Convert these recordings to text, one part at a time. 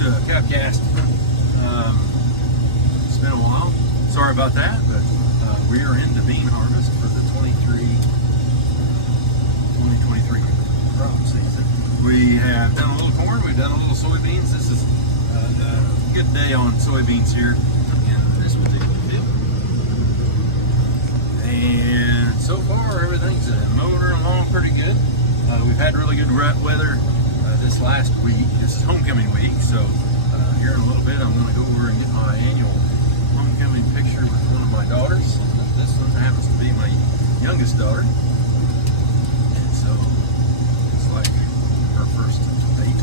to CabCast. It's been a while. Sorry about that, but we are into bean harvest for the 2023 crop season. We have done a little corn, we've done a little soybeans. This is a good day on soybeans here in this particular field. And so far, everything's moving along pretty good. We've had really good weather this last week. This is homecoming week, so here in a little bit I'm going to go over and get my annual homecoming picture with one of my daughters. This one happens to be my youngest daughter, and so it's like her first date.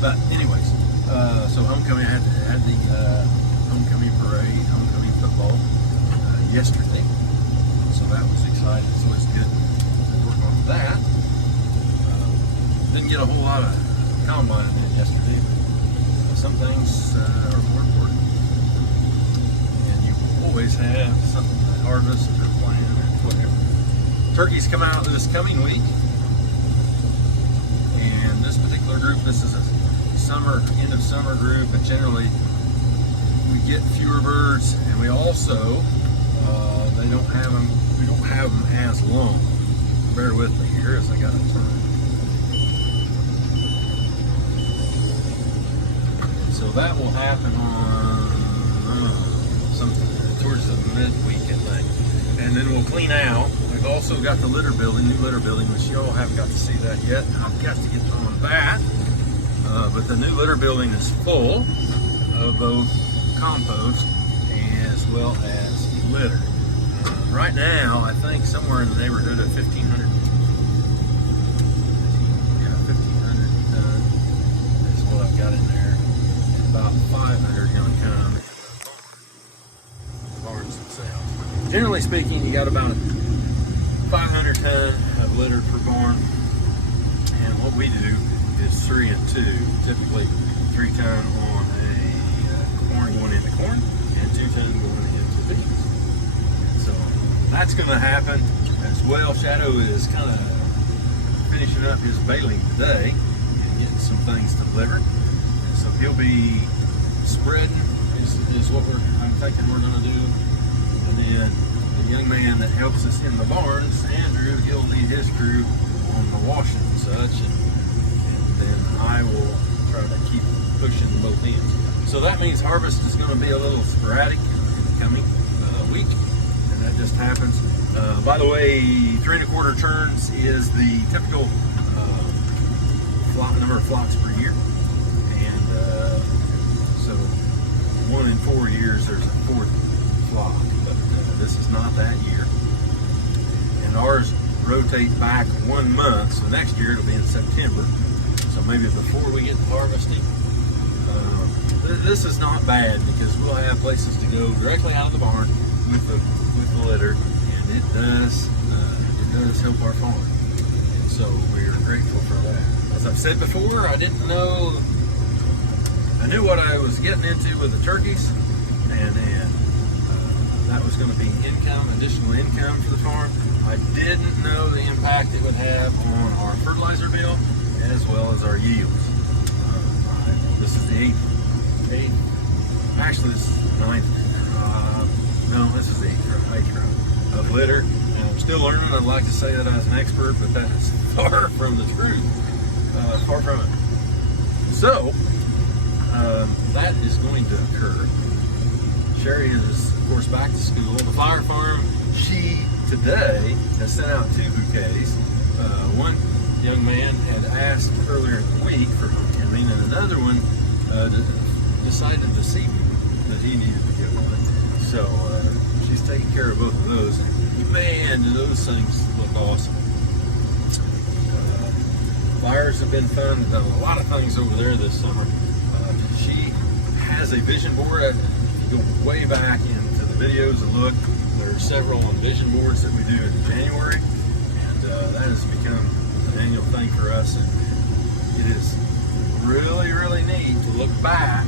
But anyways, so homecoming, I had the homecoming parade, homecoming football yesterday, so that was exciting. So it's good to work on that. Didn't get a whole lot of combine in yesterday, but some things are more important. And you always have something to harvest or plant or whatever. Turkeys come out this coming week, and this particular group, this is a end of summer group, but generally we get fewer birds, and we also we don't have them as long. Bear with me here as I got to turn. So that will happen on something towards the midweek, I think. And then we'll clean out. We've also got the litter building, new litter building, which you all haven't got to see that yet. I've got to get on that. But the new litter building is full of both compost as well as litter. Right now, I think somewhere in the neighborhood of 1,500. Yeah, 1,500 is what I've got in there. About 500 are going to come in the barns themselves. Generally speaking, you got about a 500 ton of litter per barn, and what we do is 3 and 2, typically 3 ton on a corn going into corn and 2 ton going into beans. And so that's going to happen as well. Shadow is kind of finishing up his baling today and getting some things delivered. So he'll be spreading is what I'm thinking we're going to do. And then the young man that helps us in the barns, Andrew, he'll lead his crew on the washing and such. And then I will try to keep pushing both ends. So that means harvest is going to be a little sporadic in the coming week. And that just happens. By the way, 3 1/4 turns is the typical number of flocks per year. So 1 in 4 years there's a 4th flock, but this is not that year. And ours rotate back 1 month, so next year it'll be in September. So maybe before we get to harvesting. This is not bad because we'll have places to go directly out of the barn with the litter, and it does help our farm. And so we're grateful for that. As I've said before, I knew what I was getting into with the turkeys, and that was going to be additional income for the farm. I didn't know the impact it would have on our fertilizer bill as well as our yields. This is the 8th. Actually, this is the 9th. No, this is the 8th round of litter. And I'm still learning. I'd like to say that I was an expert, but that's far from the truth. Far from it. So, that is going to occur. Sherry is, of course, back to school. The flower farm, she today has sent out 2 bouquets. One young man had asked earlier in the week for homecoming, and another one decided this evening that he needed to get one. So she's taking care of both of those. Man, do those things look awesome. Flyers have been fun. We've done a lot of things over there this summer. She has a vision board. If you go way back into the videos and look, there are several vision boards that we do in January, and that has become an annual thing for us. And it is really, really neat to look back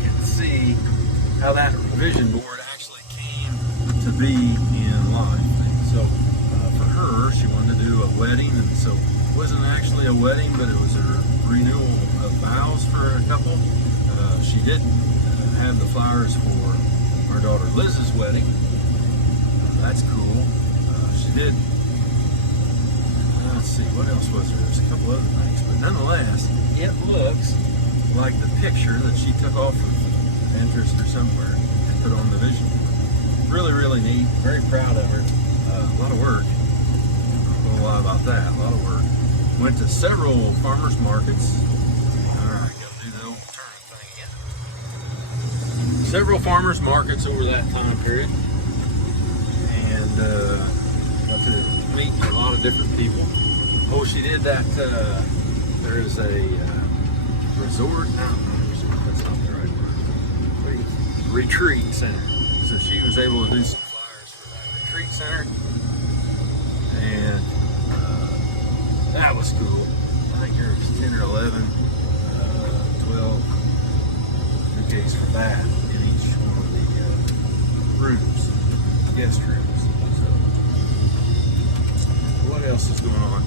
and see how that vision board actually came to be in life. And so for her, she wanted to do a wedding, and so wasn't actually a wedding, but it was a renewal of vows for a couple. She did have the flowers for our daughter Liz's wedding. That's cool. She did. Let's see, what else was there? There's a couple other things, but nonetheless, it looks like the picture that she took off of Pinterest or somewhere and put on the vision. Really, really neat. Very proud of her. A lot of work. I don't know a lot about that. A lot of work. Went to several farmers markets. Alright, gotta do the old turn thing again. Several farmers markets over that time period. And got to meet a lot of different people. Oh, she did that. There is a resort. No, that's not the right word. Retreat center. So she was able to do some flyers for that retreat center. And that was cool. I think there was 10 or 11, 12 bouquets for that in each one of the rooms, guest rooms. So, what else is going on?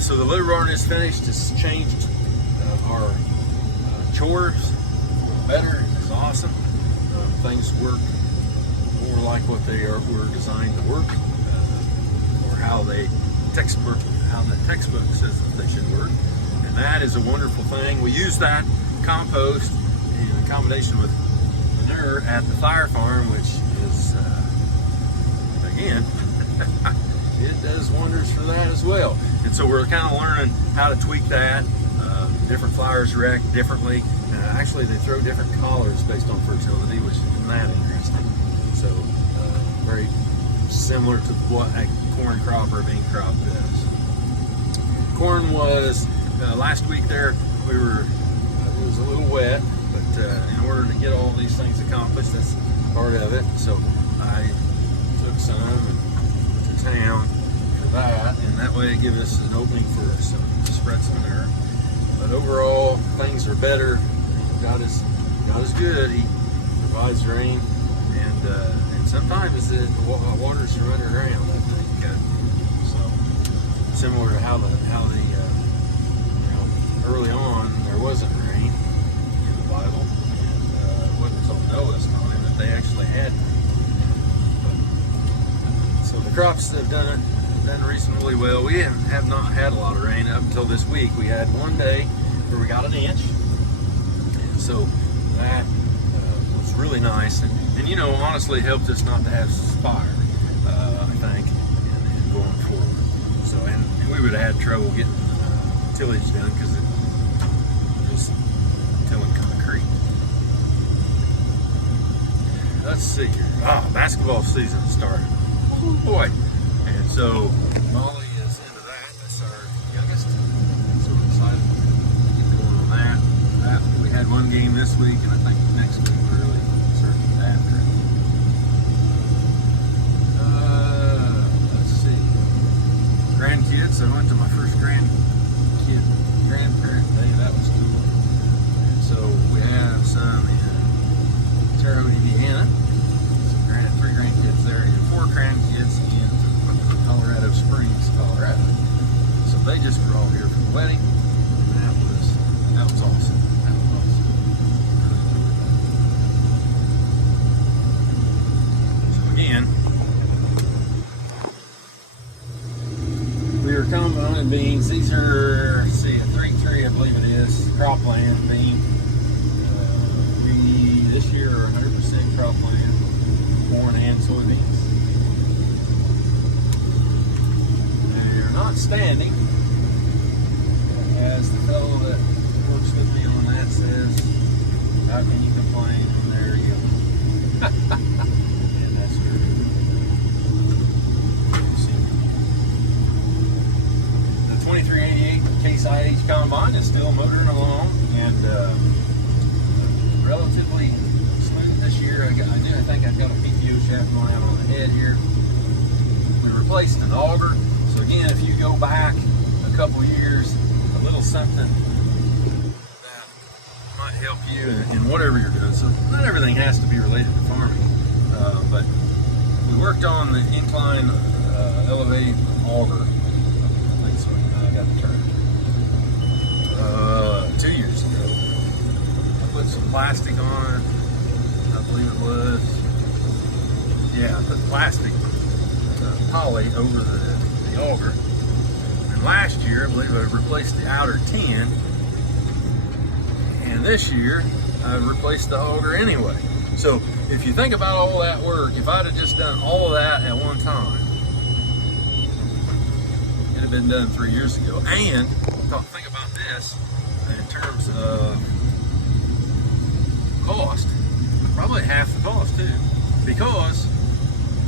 So the litter barn is finished. It's changed our chores better. It's awesome. Things work more like what they were designed to work, or how the textbook says that they should work, and that is a wonderful thing. We use that compost in combination with manure at the fire farm, which is again it does wonders for that as well. And so we're kind of learning how to tweak that. Different flowers react differently. Actually, they throw different collars based on fertility, which is that interesting. So very similar to what a corn crop or a bean crop does. Corn was last week there. It was a little wet, but in order to get all these things accomplished, that's part of it. So I took some to town for that, and that way it gives us an opening for some to spread some manure. But overall, things are better. God is good. He provides rain, and sometimes the water's from underground, I think. So similar to how the early on there wasn't rain in the Bible, and it wasn't until Noah's time that they actually had. So the crops have done reasonably well. We have not had a lot of rain up until this week. We had one day where we got an inch, and so that was really nice, and honestly helped us not to have fire, I think, and going forward. So and we would have had trouble getting tillage done because it was tilling concrete. Let's see here. Basketball season started. Oh boy. And so Molly is into that. That's our youngest. So we're excited to get going on that. We had one game this week, and I think next week we're really certain after it. Let's see. Grandkids. I went to my first grandparent day. That was cool. And so we have some in Terre Haute, Indiana. Three grandkids there, and 4 grandkids in Colorado Springs, Colorado. So they just were all here for the wedding. And that was awesome. That was awesome. Really enjoyed that. So again, we are combining beans. These are, let's see, a 3-3, I believe it is, cropland bean. We this year are 100% cropland. Corn and soybeans. They're not standing, as the fellow that works with me on that says. How can you complain when there you go? And that's true. The 2388 Case IH combine is still motoring along, and relatively smooth this year. I think I've got a PTO shaft going out on the head here. We replaced an auger, so again, if you go back a couple years, a little something that might help you in whatever you're doing. So not everything has to be related to farming, but we worked on the incline elevated auger. I think so. I got to turn it. plastic on it. I believe it was. Yeah, put plastic poly over the auger. And last year, I believe I replaced the outer tin. And this year, I replaced the auger anyway. So if you think about all that work, if I'd have just done all of that at one time, it'd have been done 3 years ago. And think about this in terms of cost, probably half the cost too, because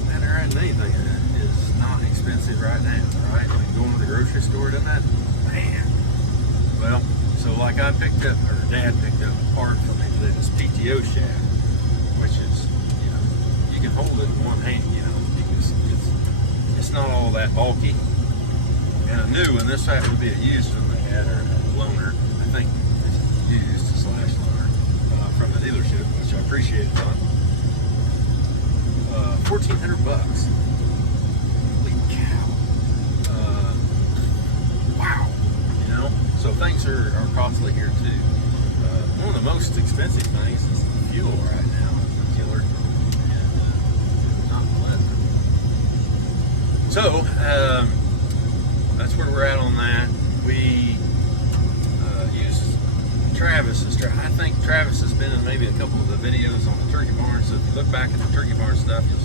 man, there ain't anything that is not expensive right now, right? Like going to the grocery store, doesn't that? Man. Well, so like I picked up, or Dad picked up a part for me today, this PTO shaft, which is, you know, you can hold it in one hand, you know, because it's not all that bulky. And a new one, this happened to be a used one they had, or a loaner, I think it's used / loaner, from the dealership, which I appreciate a ton. $1,400. Holy cow. Wow. You know, so things are costly here too. One of the most expensive things is fuel right now. It's a killer and not pleasant. So that's where we're at on that. We use Travis's. I think Travis has been in maybe a couple of the videos on the turkey barn. So if you look back at the turkey barn stuff, you'll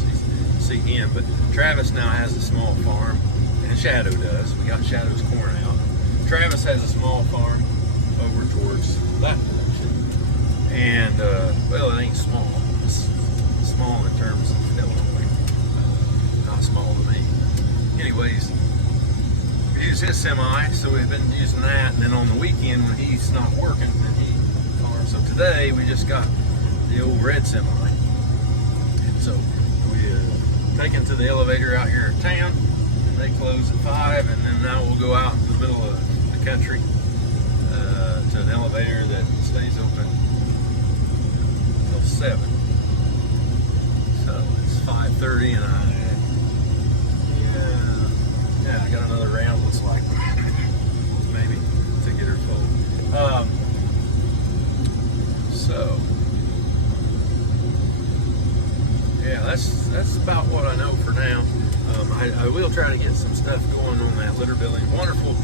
see him. But Travis now has a small farm, and Shadow does. We got Shadow's corn out. Travis has a small farm over towards that direction. And, well, it ain't small. It's small in terms of Illinois. Not small to me. Anyways, we use his semi, so we've been using that. And then on the weekend when he's not working, then he farms. So today we just got the old red semi. And so we taken to the elevator out here in town. And they close at 5, and then now we'll go out in the middle of the country to an elevator that stays open until 7. So it's 5:30, and I got another round. Looks like maybe to get her full. So yeah, that's about what I know for now. I will try to get some stuff going on that litter building. Wonderful,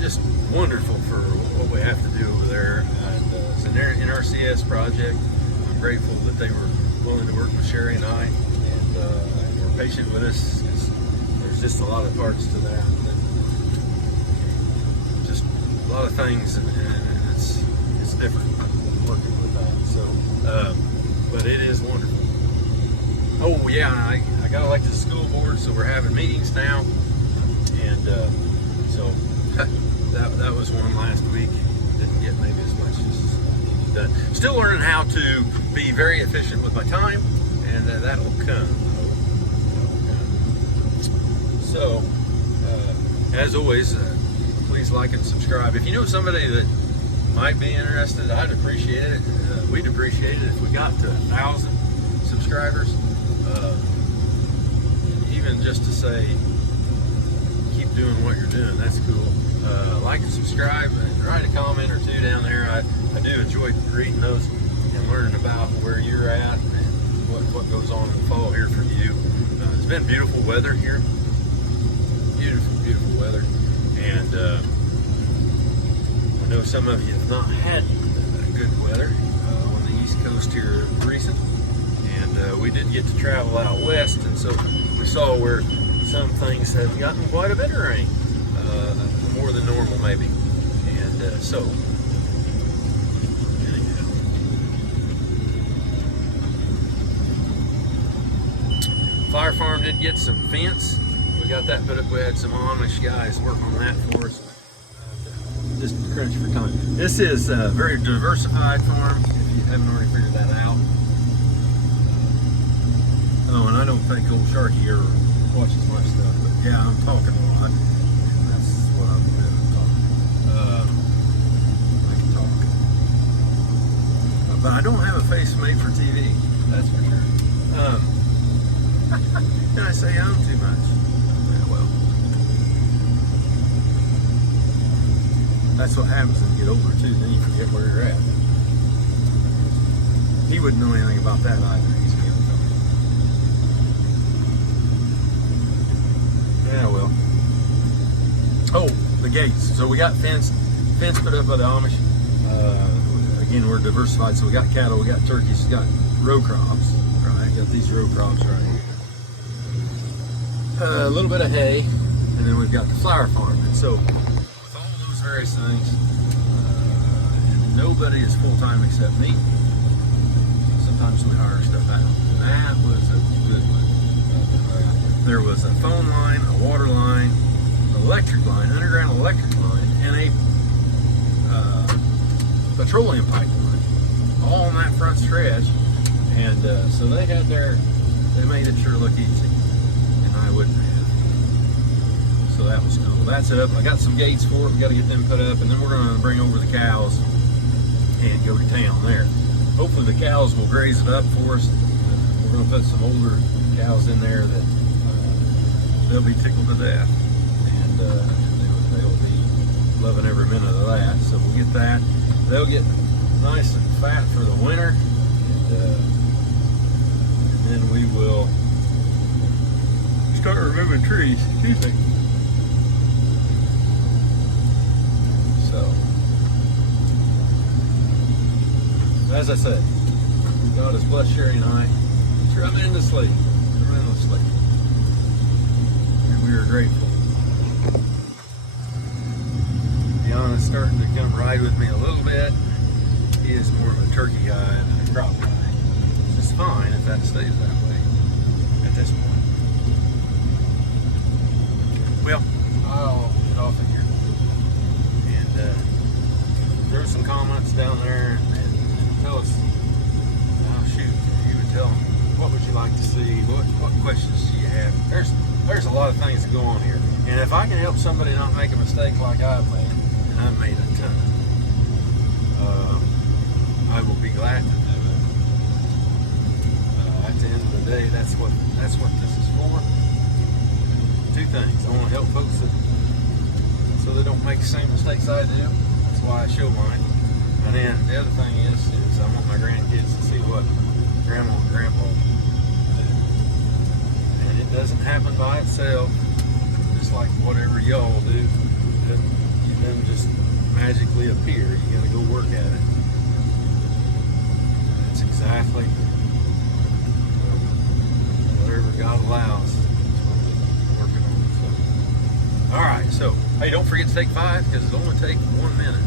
just wonderful for what we have to do over there. And it's an NRCS project. I'm grateful that they were willing to work with Sherry and I, and were patient with us. There's just a lot of parts to that, just a lot of things, and it's different working with that. So, but it is wonderful. Oh yeah, I got elected to the school board, so we're having meetings now, and so that was one last week. Didn't get maybe as much as I needed done. Still learning how to be very efficient with my time, and that'll come. So, as always, please like and subscribe. If you know somebody that might be interested, I'd appreciate it. We'd appreciate it if we got to 1,000 subscribers. Even just to say, keep doing what you're doing, that's cool. Like and subscribe, and write a comment or two down there. I do enjoy reading those and learning about where you're at and what goes on in the fall here for you. It's been beautiful weather here. Beautiful weather. And I know some of you have not had good weather on the East Coast here recent. And we did get to travel out west, and so we saw where some things have gotten quite a bit of rain, more than normal maybe. And so, anyhow. Fire farm did get some fence. We got that put up. We had some Amish guys work on that for us. Just crunch for time. This is a very diversified farm, if you haven't already figured that out. Oh, and I don't think old Sharky ever watches my stuff, but yeah, I'm talking a lot. That's what I'm doing. I can talk. But I don't have a face made for TV, that's for sure. Can I say I'm too much? Yeah, well. That's what happens when you get older too. Then you forget where you're at. He wouldn't know anything about that either. He's a young fella. Yeah, well. Oh, the gates. So we got fence put up by the Amish. Again, we're diversified, so we got cattle, we got turkeys, we got row crops, right? Got these row crops right here. A little bit of hay, and then we've got the flower farm. And so, with all those various things, and nobody is full-time except me. Sometimes we hire stuff out. And that was a good one. There was a phone line, a water line, electric line, underground electric line, and a petroleum pipeline, all on that front stretch. And so they made it sure look easy, and I wouldn't have. So that was cool. That's it up. I got some gates for it. We got to get them put up, and then we're going to bring over the cows and go to town there. Hopefully the cows will graze it up for us. We're going to put some older cows in there that they'll be tickled to death, and they'll be loving every minute of that. So we'll get that. They'll get nice and fat for the winter, and then we will start removing trees. Excuse me. So, as I said, God has blessed Sherry and I tremendously, and we are grateful. Deanna's starting to come ride with me a little bit. He is more of a turkey guy than a crop guy. Which is fine if that stays that way at this point. Well, I'll get off of here. And throw some comments down there and tell us, oh shoot, you would tell them, what would you like to see? What questions do you have? There's a lot of things that go on here. And if I can help somebody not make a mistake like I've made, and I've made a ton, I will be glad to do it. At the end of the day, that's what this is for. Two things. I want to help folks so they don't make the same mistakes I do. That's why I show mine. And then the other thing is I want my grandkids to see what Grandma and Grandpa do. And it doesn't happen by itself, just like whatever y'all do. It doesn't just magically appear. You got to go work at it. That's exactly whatever God allows. Working on it. So. All right. So hey, don't forget to take 5 because it'll only take 1 minute.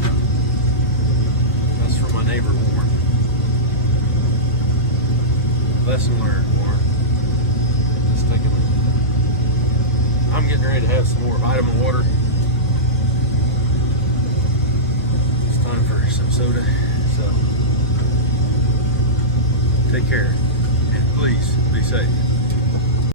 That's from my neighbor Warren. Lesson learned, Warren. Just take a minute. I'm getting ready to have some more vitamin water. It's time for some soda. So take care and please be safe.